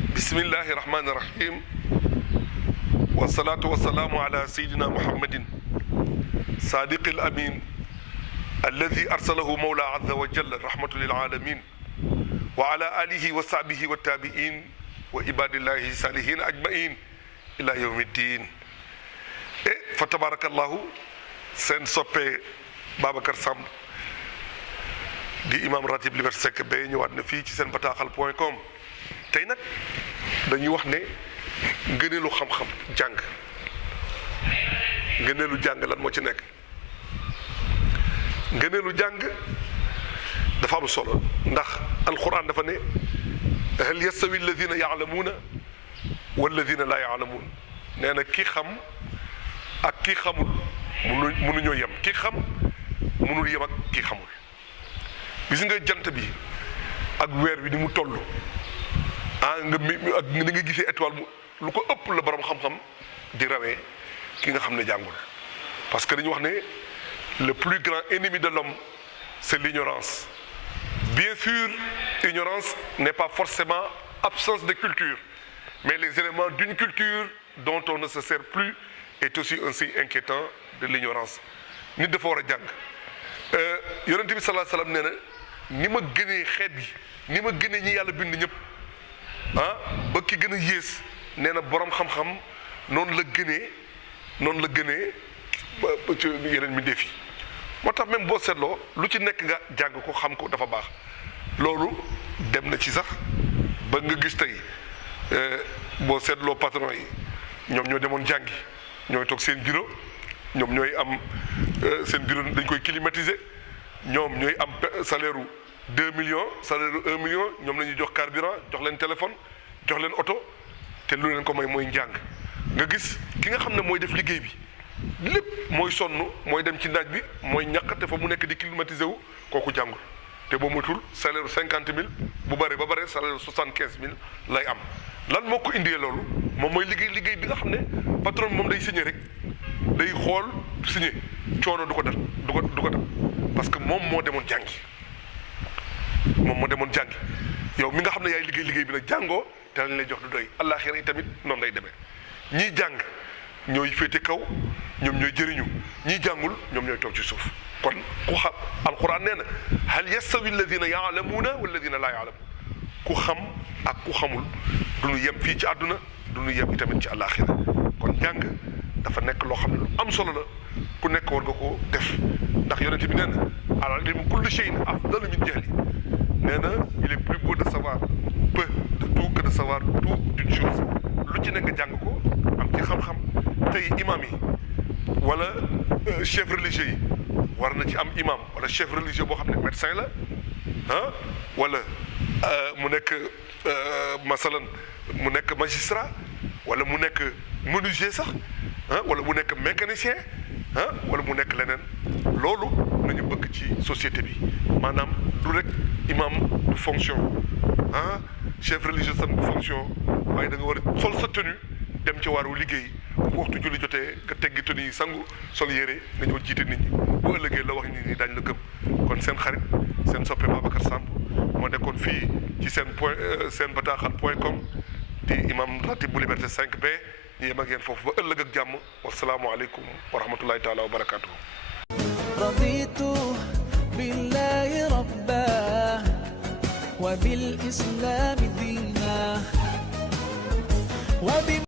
bismillahi rahmani rahim wasalaatu wasalaamu ala sayidina muhammadin sadiqi al amin alladi arsalahu mawla azza wa jalla rahmatu lil alamin wa ala alihi wa sahbihi wa tabiin wa ibadillahi salihin ajmain ila yawmi ddin fa tabarakallahu seen soppe Babacar Samb di imam ratib Liberté 5 ba ñëwaat na fii ci seen bataaxal.com tey nag dañuy wax ne ngëneelu xam-xam jàng ngëneelu jàng lan moo ci nekk. ngëneelu jàng dafa am solo ndax alquran dafa ne hal yastawi alladina yaalamuuna walladina laa yaalamuun nee na ki xam ak ki xamul mënuñoo yem ki xam mënul yem ak ki xamul. gis nga jant bi ak weer bi ni mu toll ak ni nga gisee étoile lu ko ëpp la borom xam-xam di rawee ki nga xam ne jàngul. parce que dañu wax ne le plus grand ennemi de l'homme c'est l'ignorance. Bien sûr, ignorance n'est pas forcément absence de culture, mais les éléments d'une culture dont on ne se sert plus est aussi un signe inquiétant de l'ignorance. nit dafa war a jàng. yonent bi sallallahu alayhi wa sallam nee na ni ma gënee xeet bi ni ma gënee ñi yàlla bind ñëpp ba ki gën a yées nee na borom xam-xam noonu la gënee ba ci yeneen mi def yi. moo tax même boo seetloo lu ci nekk nga jàng ko xam ko dafa baax loolu dem na ci sax ba nga gis tey boo seetloo patron yi ñoom ñoo demoon jàngi ñooy toog seen bureau ñoom ñooy am seen bureau dañ koy climatiser ñoom ñooy am salaire u 2 millions salaire u 1 million ñoom la ñuy jox carburant jox leen téléphone jox leen oto te lu leen ko may mooy njàng. nga gis ki nga xam ne mooy def liggéey bi lépp mooy sonn mooy dem ci naaj bi mooy ñàkk te fa mu nekk di climatiser wu kooku jàngul te boo matul salaire u 50 000 bu bare ba bare salaire u 75 000 lay am. lan moo ko indee loolu moom mooy liggéey bi nga xam ne patron moom day signé rek day xool signé coono du ko dal parce que moom moo demoon jàngi yow mi nga xam ne yaay liggéey bi nag jàngoo te lañ lay jox du doy àllaaxira yi tamit noonu lay demee ñiy jàng ñooy féete kaw ñoom ñooy jëriñu ñiy jàngul ñoom ñooy toog ci suuf. kon ku xam alquran nee na hal yastawi alladina yaalamuuna walladina laa yaalamuun ku xam ak ku xamul du ñu yem fii ci àdduna du ñu yem tamit ci àllaaxira kon jàng dafa nekk loo xam ne lu am solo la ku nekk war nga ko def ndax yonent bi nee na al ilmu kullu shay'in afdalu min jahli nee na il est plus beau de savoir peu de tout que de savoir tout d'une chose lu ci nekk nga jàng ko am ci xam-xam tey imam yi wala chef religieux yi war na ci am imam wala chef religieux boo xam ne médecin la wala mu nekk masalan mu nekk magistrat wala mu nekk menuisier sax wala mu nekk mécanicien wala mu nekk leneen loolu nañu bëgg ci société bi maanaam du rek imam du fonction chef religieux sam du fonction waaye da nga war a sol sa tenue dem ci waaru liggéey bu waxtu julli jotee nga teggi tenue yi sangu sol yére nga ñëw jiite nit ñi bu ëllëgee la wax nit ñi daañu la gëm kon seen xarit seen soppe Babacar Samb moo nekkoon fii ci seen bataaxal.com di imam ratib bu Liberté 5 ba ñu yem ak yéen foofu ba ëllëg ak jàmm wasalaamu aleykum wa rahmatullahi taala wa barakatuhu. raditu billahi rabba wa bil islami diina